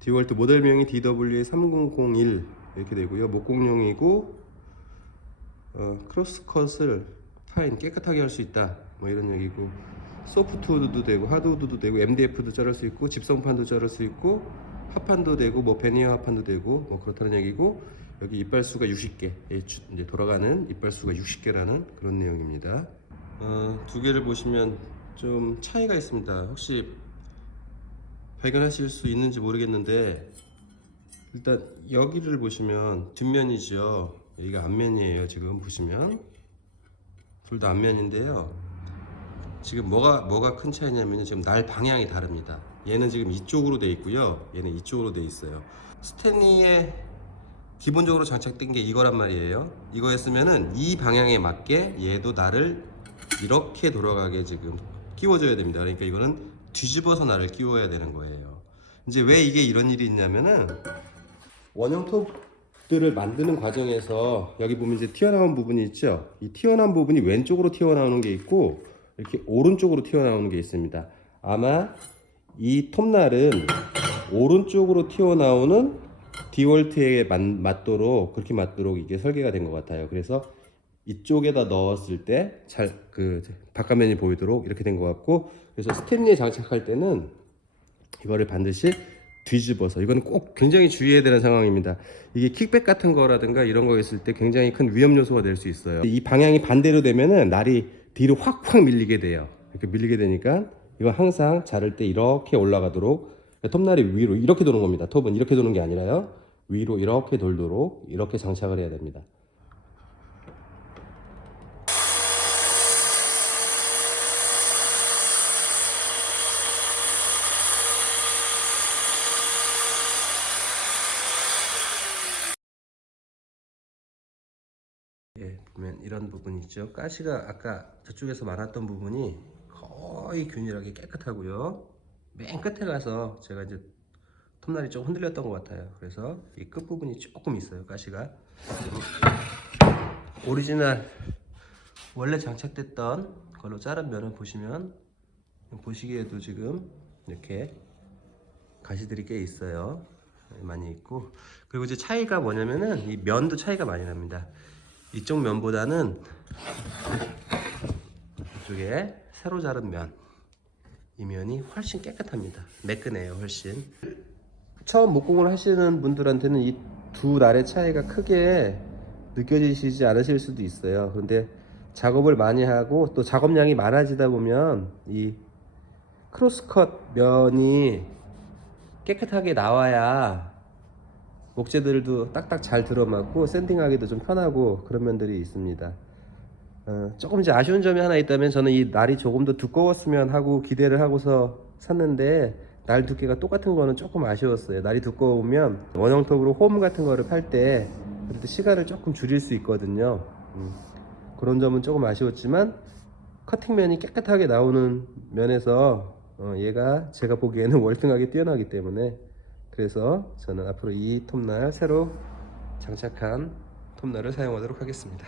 디월트 모델명이 DWA3001 이렇게 되고요. 목공용이고 크로스컷을 파인 깨끗하게 할 수 있다 뭐 이런 얘기고, 소프트우드도 되고 하드우드도 되고 MDF도 자를 수 있고 집성판도 자를 수 있고 합판도 되고 뭐 베니어 합판도 되고 뭐 그렇다는 얘기고, 여기 이빨수가 60개, 이제 돌아가는 이빨수가 60개라는 그런 내용입니다. 두 개를 보시면 좀 차이가 있습니다. 혹시 발견하실 수 있는지 모르겠는데, 일단 여기를 보시면 뒷면이죠. 여기가 앞면이에요. 지금 보시면 둘 다 앞면인데요. 지금 뭐가 큰 차이냐면 지금 날 방향이 다릅니다. 얘는 지금 이쪽으로 돼 있고요. 얘는 이쪽으로 돼 있어요. 스탠리에 기본적으로 장착된 게 이거란 말이에요. 이거였으면은 이 방향에 맞게 얘도 날을 이렇게 돌아가게 지금 끼워줘야 됩니다. 그러니까 이거는 뒤집어서 날을 끼워야 되는 거예요. 이제 왜 이게 이런 일이 있냐면은, 원형 톱들을 만드는 과정에서 여기 보면 이제 튀어나온 부분이 있죠. 이 튀어나온 부분이 왼쪽으로 튀어나오는 게 있고 이렇게 오른쪽으로 튀어나오는 게 있습니다. 아마 이 톱날은 오른쪽으로 튀어나오는 디월트에 맞도록, 그렇게 맞도록 이게 설계가 된 것 같아요. 그래서 이쪽에다 넣었을 때 잘 바깥면이 보이도록 이렇게 된 것 같고, 그래서 스탠리에 장착할 때는 이거를 반드시 뒤집어서, 이건 꼭 굉장히 주의해야 되는 상황입니다. 이게 킥백 같은 거라든가 이런 거 있을 때 굉장히 큰 위험 요소가 될 수 있어요. 이 방향이 반대로 되면은 날이 뒤로 확 밀리게 돼요. 이렇게 밀리게 되니까 이건 항상 자를 때 이렇게 올라가도록, 톱날이 위로 이렇게 도는 겁니다. 톱은 이렇게 도는 게 아니라요, 위로 이렇게 돌도록 이렇게 장착을 해야 됩니다. 예, 보면 이런 부분 있죠. 가시가 아까 저쪽에서 많았던 부분이 거의 균일하게 깨끗하고요. 맨 끝에 가서 제가 이제 톱날이 좀 흔들렸던 것 같아요. 그래서 이 끝부분이 조금 있어요, 가시가. 오리지널 원래 장착됐던 걸로 자른 면을 보시면, 보시기에도 지금 이렇게 가시들이 꽤 있어요. 많이 있고, 그리고 이제 차이가 뭐냐면은 이 면도 차이가 많이 납니다. 이쪽 면보다는 이쪽에 새로 자른 면, 이 면이 훨씬 깨끗합니다. 매끈해요, 훨씬. 처음 목공을 하시는 분들한테는 이 두 날의 차이가 크게 느껴지시지 않으실 수도 있어요. 그런데 작업을 많이 하고 또 작업량이 많아지다 보면 이 크로스컷 면이 깨끗하게 나와야 목재들도 딱딱 잘 들어맞고 샌딩하기도 좀 편하고 그런 면들이 있습니다. 조금 이제 아쉬운 점이 하나 있다면, 저는 이 날이 조금 더 두꺼웠으면 하고 기대를 하고서 샀는데, 날 두께가 똑같은 거는 조금 아쉬웠어요. 날이 두꺼우면 원형톱으로 홈 같은 거를 팔 때 그래도 시간을 조금 줄일 수 있거든요. 그런 점은 조금 아쉬웠지만, 커팅면이 깨끗하게 나오는 면에서 얘가 제가 보기에는 월등하게 뛰어나기 때문에, 그래서 저는 앞으로 이 톱날, 새로 장착한 톱날을 사용하도록 하겠습니다.